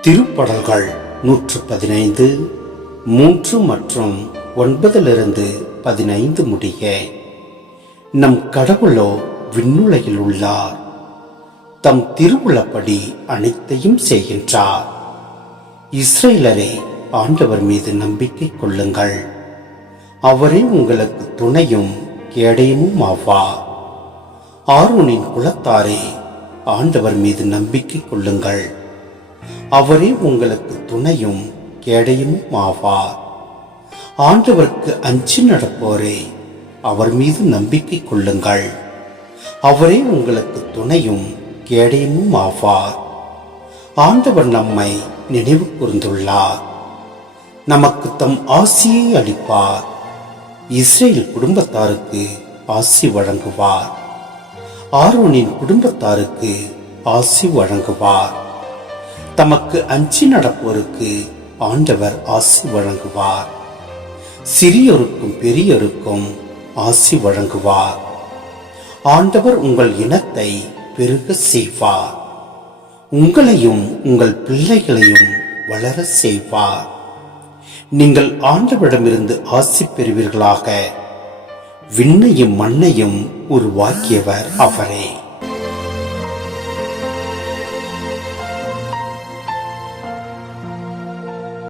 திருப்படல்கள் நூற்று பதினைந்து மூன்று மற்றும் ஒன்பதிலிருந்து பதினைந்து முடிய நம் கடவுளோ விண்ணுலகில் உள்ளார். தம் திருவுளப்படி அனைத்தையும் செய்கின்றார். இஸ்ரேலரே ஆண்டவர் மீது நம்பிக்கை கொள்ளுங்கள். அவரே உங்களுக்கு துணையும் கேடயமும் ஆவார். ஆரோனின் குலத்தாரே ஆண்டவர் மீது நம்பிக்கை கொள்ளுங்கள். அவரே உங்களுக்கு துணையும் கேடையும் ஆவார். ஆண்டவருக்கு அஞ்சு நடப்போரே அவர் மீது நம்பிக்கை கொள்ளுங்கள். அவரே உங்களுக்கு துணையும் கேடையும் ஆவார். ஆண்டவர் நம்மை நினைவு கூர்ந்துள்ளார். நமக்கு தம் ஆசியை அளிப்பார். இஸ்ரேல் குடும்பத்தாருக்கு ஆசி வழங்குவார். ஆரோனின் குடும்பத்தாருக்கு ஆசி வழங்குவார். தமக்கு அஞ்சி நடப்போருக்கு ஆண்டவர் ஆசி வழங்குவார். சிறியோருக்கும் பெரியோருக்கும் ஆசி வழங்குவார். ஆண்டவர் உங்கள் இனத்தை பெருக செய்வார். உங்களையும் உங்கள் பிள்ளைகளையும் வளர செய்வார். நீங்கள் ஆண்டவரிடமிருந்து ஆசி பெறுவீர்களாக. விண்ணையும் மண்ணையும் உருவாக்கியவர் அவரே.